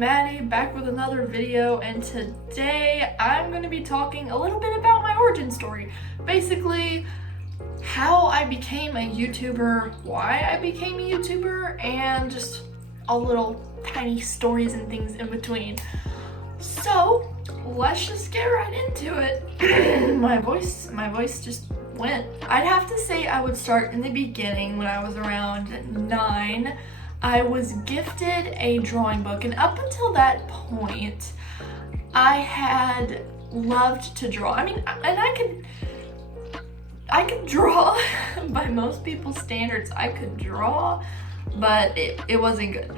Maddie, back with another video, and today I'm going to be talking a little bit about my origin story. Basically, how I became a YouTuber, why I became a YouTuber, and just all little tiny stories and things in between. So, let's just get right into it. My voice just went. I'd have to say I would start in the beginning when I was around 9. I was gifted a drawing book, and up until that point, I had loved to draw. I mean, and I could draw by most people's standards. I could draw, but it wasn't good.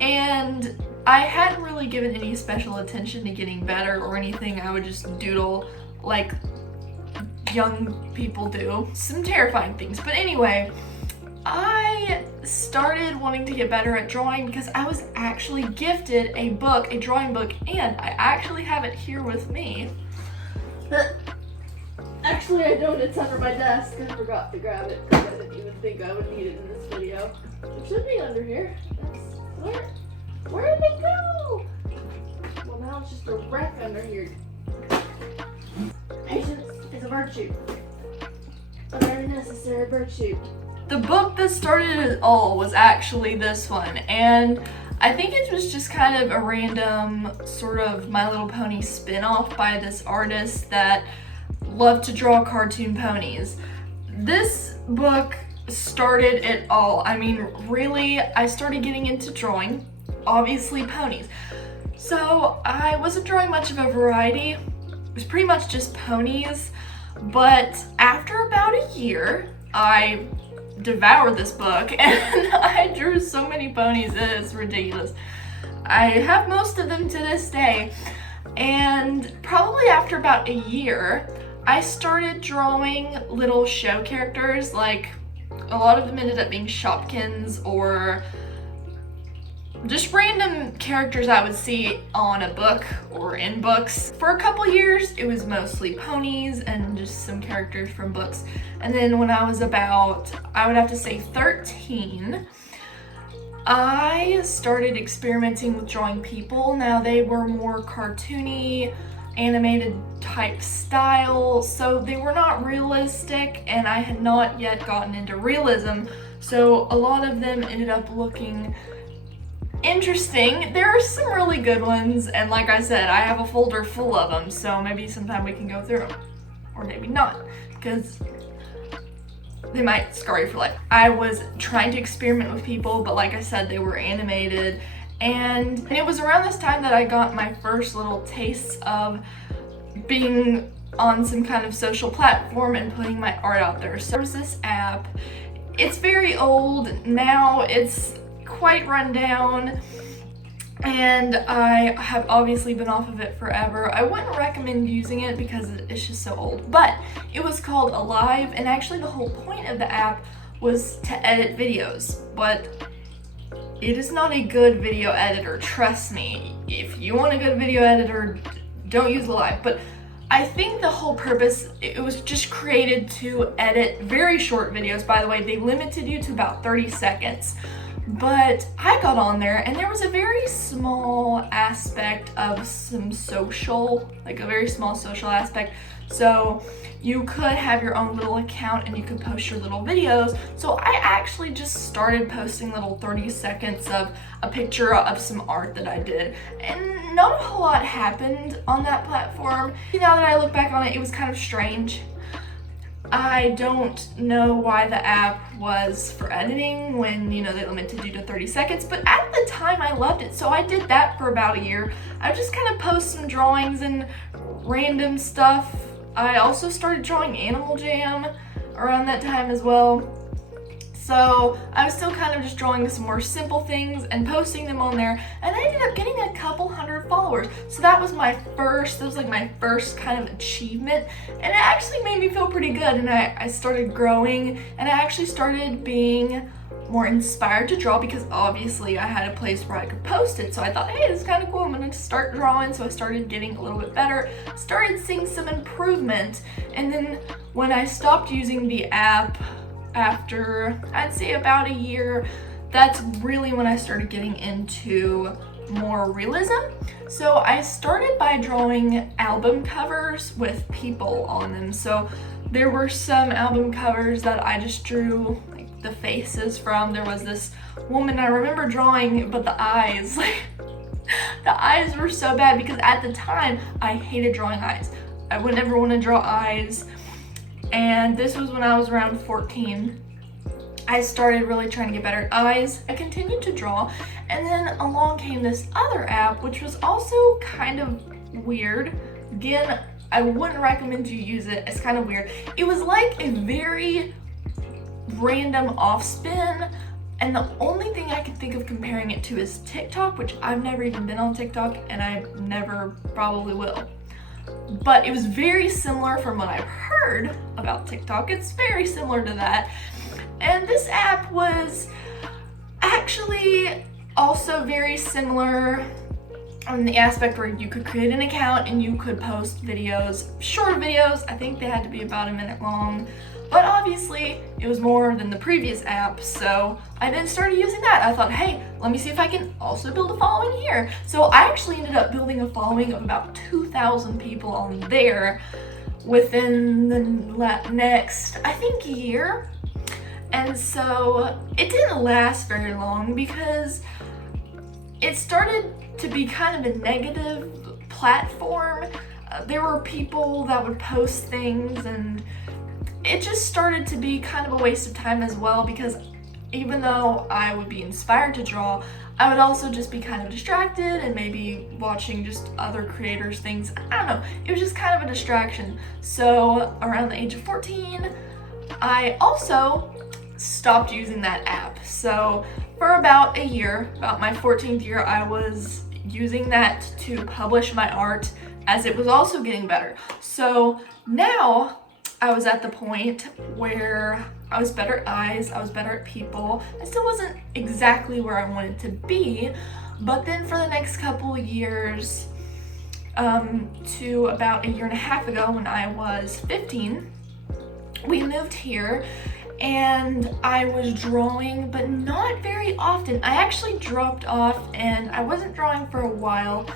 And I hadn't really given any special attention to getting better or anything. I would just doodle like young people do. Some terrifying things. But anyway, I started wanting to get better at drawing because I was actually gifted a book, a drawing book, and I actually have it here with me. Actually, I don't. It's under my desk. I forgot to grab it because I didn't even think I would need it in this video. It should be under here. Where did it go? Well, now it's just a wreck under here. Patience is a virtue. A very necessary virtue. The book that started it all was actually this one, and I think it was just kind of a random sort of My Little Pony spin-off by this artist that loved to draw cartoon ponies. This book started it all. I mean, really, I started getting into drawing, obviously ponies. So I wasn't drawing much of a variety. It was pretty much just ponies, but after about a year, I devoured this book and I drew so many ponies, it's ridiculous. I have most of them to this day, and probably after about a year I started drawing little show characters. Like, a lot of them ended up being Shopkins or just random characters I would see on a book or in books. For a couple years, it was mostly ponies and just some characters from books. And then when I was about, I would have to say 13, I started experimenting with drawing people. Now, they were more cartoony, animated type style, so they were not realistic, and I had not yet gotten into realism, so a lot of them ended up looking interesting. There are some really good ones, and like I said, I have a folder full of them, so maybe sometime we can go through them. Or maybe not, because they might scar you for life. I was trying to experiment with people, but like I said, they were animated, and it was around this time that I got my first little tastes of being on some kind of social platform and putting my art out there. So there's this app. It's very old now. It's quite run down, and I have obviously been off of it forever. I wouldn't recommend using it because it's just so old, but it was called Alive, and actually the whole point of the app was to edit videos, but it is not a good video editor, trust me. If you want a good video editor, don't use Alive. But I think the whole purpose, it was just created to edit very short videos. By the way, they limited you to about 30 seconds. But I got on there, and there was a very small aspect of some social, like a very small social aspect. So you could have your own little account and you could post your little videos. So I actually just started posting little 30 seconds of a picture of some art that I did. And not a whole lot happened on that platform. Now that I look back on it, it was kind of strange. I don't know why the app was for editing when, you know, they limited you to 30 seconds, but at the time I loved it, so I did that for about a year. I just kind of post some drawings and random stuff. I also started drawing Animal Jam around that time as well. So I was still kind of just drawing some more simple things and posting them on there, and I ended up getting a couple hundred followers. So that was my first, my first kind of achievement, and it actually made me feel pretty good, and I started growing, and I actually started being more inspired to draw because obviously I had a place where I could post it. So I thought, hey, this is kind of cool, I'm gonna start drawing. So I started getting a little bit better, started seeing some improvement, and then when I stopped using the app, after I'd say about a year, that's really when I started getting into more realism. So I started by drawing album covers with people on them. So there were some album covers that I just drew like the faces from. There was this woman I remember drawing, but the eyes, like the eyes were so bad because at the time I hated drawing eyes. I would never want to draw eyes. And this was when I was around 14. I started really trying to get better at eyes. I continued to draw, and then along came this other app, which was also kind of weird. Again, I wouldn't recommend you use it. It's kind of weird. It was like a very random off spin, and the only thing I could think of comparing it to is TikTok, which I've never even been on TikTok, and I never probably will. But it was very similar from what I've heard about TikTok. It's very similar to that. And this app was actually also very similar on the aspect where you could create an account and you could post videos, short videos. I think they had to be about a minute long, but obviously it was more than the previous app. So I then started using that. I thought, hey, let me see if I can also build a following here. So I actually ended up building a following of about 2,000 people on there within the next, I think, year. And so it didn't last very long because it started to be kind of a negative platform. There were people that would post things, and it just started to be kind of a waste of time as well, because even though I would be inspired to draw, I would also just be kind of distracted and maybe watching just other creators' things. I don't know, it was just kind of a distraction. So around the age of 14, I also stopped using that app. So for about a year, about my 14th year, I was using that to publish my art as it was also getting better. So now I was at the point where I was better at eyes, I was better at people. I still wasn't exactly where I wanted to be, but then for the next couple years, to about a year and a half ago when I was 15, we moved here and I was drawing, but not very often. I actually dropped off and I wasn't drawing for a while.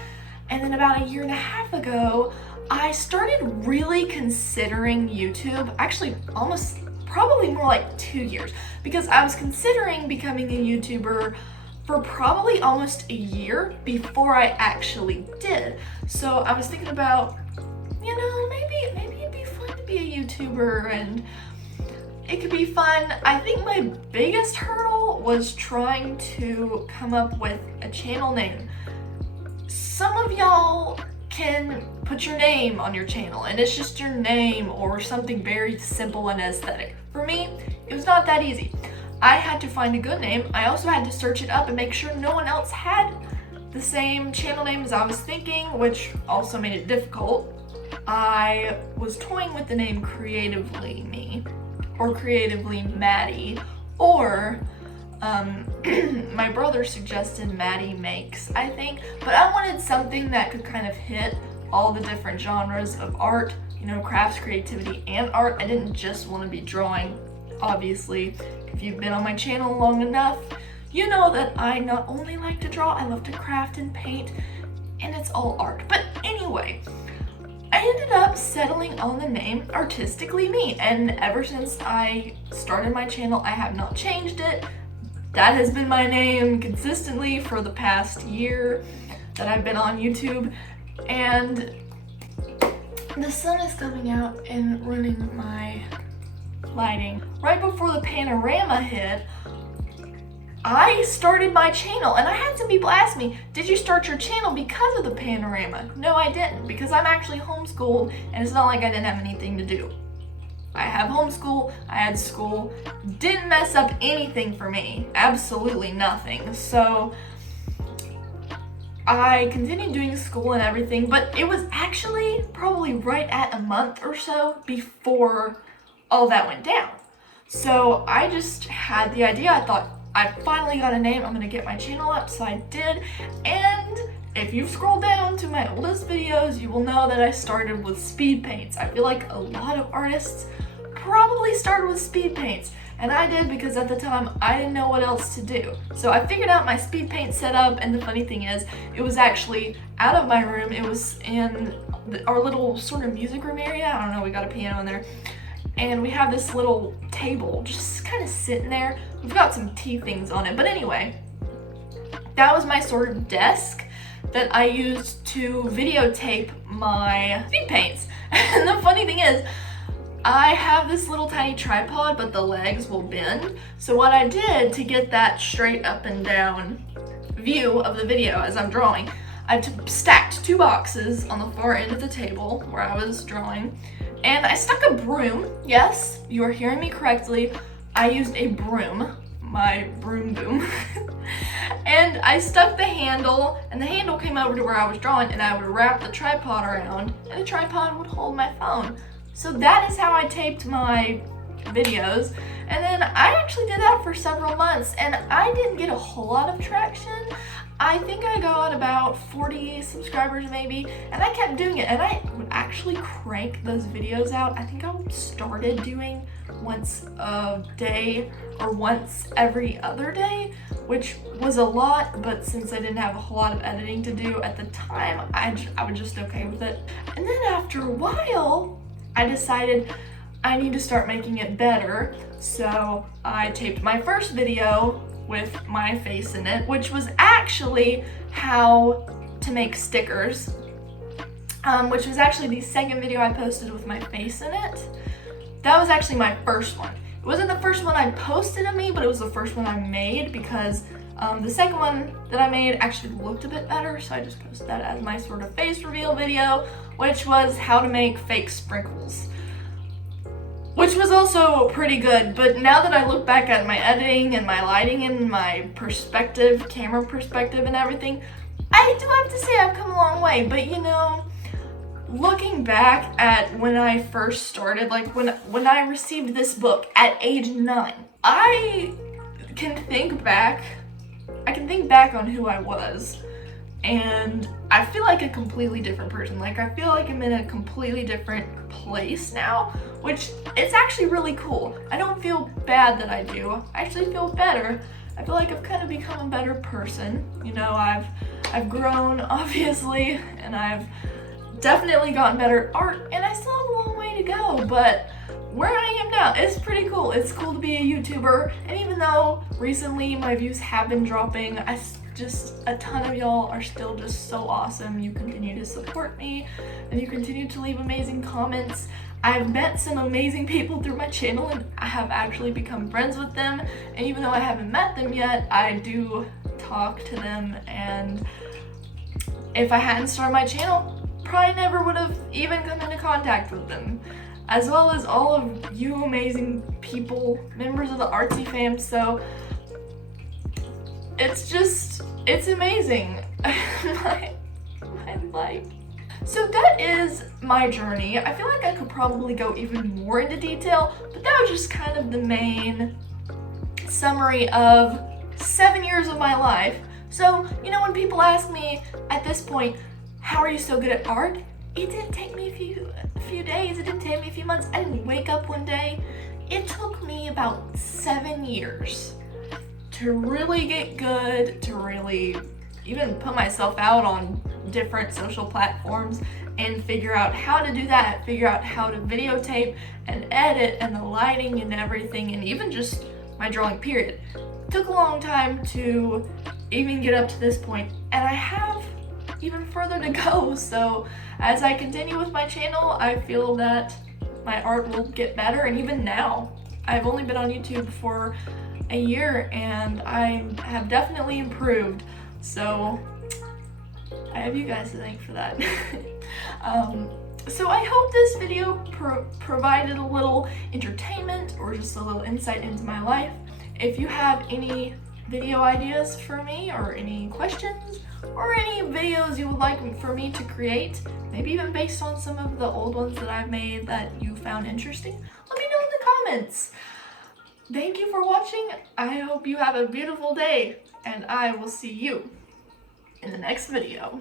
And then about a year and a half ago, I started really considering YouTube, actually almost probably more like 2 years, because I was considering becoming a YouTuber for probably almost a year before I actually did. So I was thinking about, you know, maybe it'd be fun to be a YouTuber and it could be fun. I think my biggest hurdle was trying to come up with a channel name. Some of y'all can put your name on your channel and it's just your name or something very simple and aesthetic. For me, it was not that easy. I had to find a good name. I also had to search it up and make sure no one else had the same channel name as I was thinking, which also made it difficult. I was toying with the name Creatively Me, or Creatively Maddie, or my brother suggested Maddie Makes, I think, but I wanted something that could kind of hit all the different genres of art, you know, crafts, creativity, and art. I didn't just want to be drawing. Obviously, if you've been on my channel long enough, you know that I not only like to draw, I love to craft and paint, and it's all art. But anyway, I ended up settling on the name Artistically Me, and ever since I started my channel, I have not changed it. That has been my name consistently for the past year that I've been on YouTube, and the sun is coming out and ruining my lighting. Right before the panorama hit, I started my channel, and I had some people ask me, did you start your channel because of the panorama? No, I didn't, because I'm actually homeschooled, and it's not like I didn't have anything to do. I have homeschool, I had school, didn't mess up anything for me, absolutely nothing. So I continued doing school and everything, but it was actually probably right at a month or so before all that went down. So I just had the idea, I thought, I finally got a name, I'm gonna get my channel up, so I did. And if you've scrolled down to my oldest videos, you will know that I started with speed paints. I feel like a lot of artists probably started with speed paints. And I did because at the time I didn't know what else to do. So I figured out my speed paint setup, and the funny thing is, it was actually out of my room. It was in our little sort of music room area. I don't know, we got a piano in there. And we have this little table just kind of sitting there. We've got some tea things on it. But anyway, that was my sort of desk that I used to videotape my speed paints. And the funny thing is, I have this little tiny tripod, but the legs will bend. So what I did to get that straight up and down view of the video as I'm drawing, I stacked 2 boxes on the far end of the table where I was drawing, and I stuck a broom. Yes, you are hearing me correctly. I used a broom, my broom boom. And I stuck the handle, and the handle came over to where I was drawing, and I would wrap the tripod around, and the tripod would hold my phone. So that is how I taped my videos. And then I actually did that for several months, and I didn't get a whole lot of traction. I think I got about 40 subscribers maybe, and I kept doing it, and I would actually crank those videos out. I think I started doing once a day or once every other day, which was a lot, but since I didn't have a whole lot of editing to do at the time, I was just okay with it. And then after a while, I decided I need to start making it better, so I taped my first video with my face in it, which was actually how to make stickers, which was actually the second video I posted with my face in it. That was actually my first one. It wasn't the first one I posted of me, but it was the first one I made because the second one that I made actually looked a bit better, so I just posted that as my sort of face reveal video, which was how to make fake sprinkles, which was also pretty good. But now that I look back at my editing and my lighting and my perspective, camera perspective and everything, I do have to say I've come a long way. But you know, looking back at when I first started, like when I received this book at age 9, I can think back on who I was, and I feel like a completely different person. Like, I feel like I'm in a completely different place now, which it's actually really cool. I don't feel bad that I do. I actually feel better. I feel like I've kind of become a better person. You know, I've grown, obviously, and I've definitely gotten better at art, and I still have a long way to go, but where I am now, it's pretty cool. It's cool to be a YouTuber, and even though recently my views have been dropping, just a ton of y'all are still just so awesome. You continue to support me, and you continue to leave amazing comments. I've met some amazing people through my channel, and I have actually become friends with them, and even though I haven't met them yet, I do talk to them, and if I hadn't started my channel, probably never would have even come into contact with them, as well as all of you amazing people, members of the Artsy fam. So it's amazing. my life. So that is my journey. I feel like I could probably go even more into detail, but that was just kind of the main summary of 7 years of my life. So, you know, when people ask me at this point, how are you so good at art? It didn't take me a few days, it didn't take me a few months. I didn't wake up one day. It took me about 7 years to really get good, to really even put myself out on different social platforms and figure out how to do that, figure out how to videotape and edit and the lighting and everything, and even just my drawing period. It took a long time to even get up to this point, and I have even further to go. So as I continue with my channel, I feel that my art will get better. And even now, I've only been on YouTube for a year, and I have definitely improved. So I have you guys to thank for that. So I hope this video provided a little entertainment or just a little insight into my life. If you have any video ideas for me, or any questions, or any videos you would like for me to create, maybe even based on some of the old ones that I've made that you found interesting, let me know in the comments. Thank you for watching. I hope you have a beautiful day, and I will see you in the next video.